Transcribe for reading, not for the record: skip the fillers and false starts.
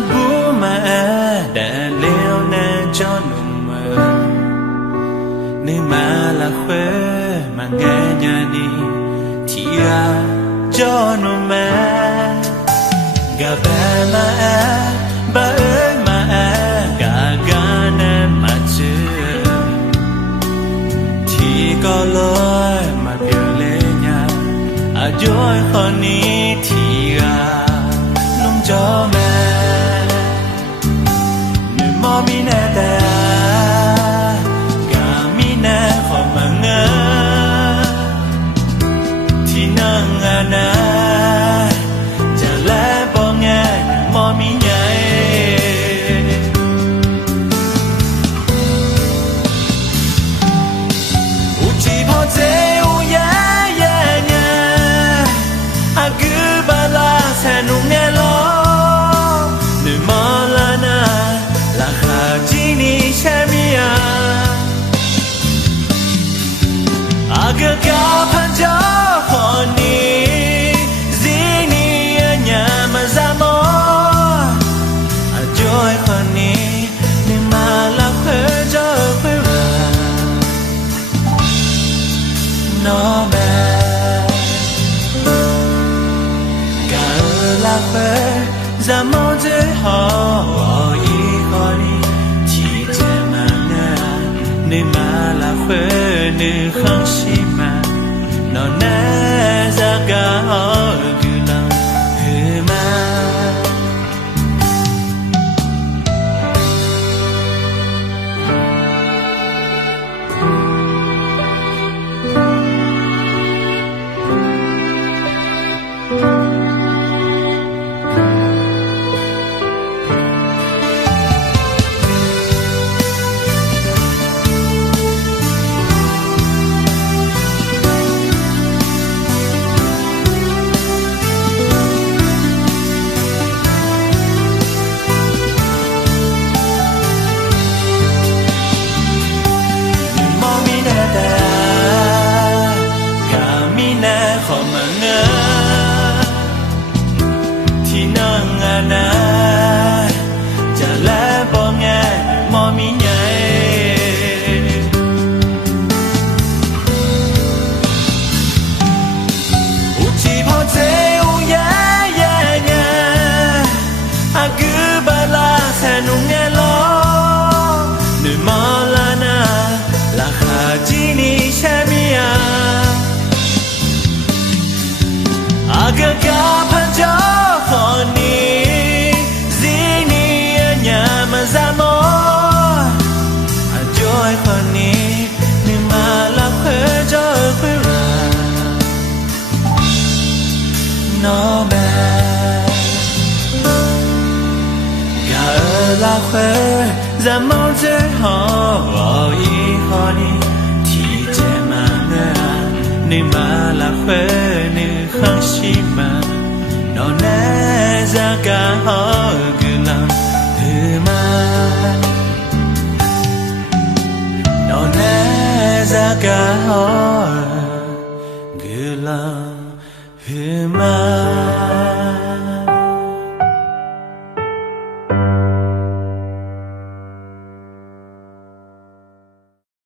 bố mà đã leo nên cho nụ mơ nên mà là khuê mà nghe nhà đi thì cho nụ mẹ gà bé mà ba ơi mà gà gà nên mà chưa thì có lối mà biểu lệ nhà dối con ní thì nung cho mẹ người mò mi nè ta gà mi nè khó mà ngờ thì nâng na chả lẽ bỏ nghe mò mi nhảy u chỉ bỏ dễ u ya ya nghe cứ ba la sẽ nung nghe lo nơi mò la na là khá chỉ ni che mi cứ cả phần gió còn ni gì ni ở nhà mà ra mò trôi còn ni nên mà là khơi cho khơi ra nó bé cả là khơi ra mò dễ họ ý còn ni chỉ che mà nên mà là khơi nên không xí mà nó nè ra cả họ cứ lòng hư mà khó mà ngờ thì nâng na chả lẽ bỏ nghe mò mi nhảy u chỉ bỏ dễ u ya ya nha cứ ba la sẽ nung nghe lo nơi mò la na là khá chỉ ni che mi cứ cả phần gió còn ni gì ni ở nhà mà ra mò trôi còn ni nhưng mà là khơi cho khơi ra nó bé cả là khơi ra mò dễ họ ý họ ni thì che mà ngờ nên mà là khơi nên không xí mà nó nè ra cả họ cứ làm hư mà nó nè ra cả họ cứ làm hư mà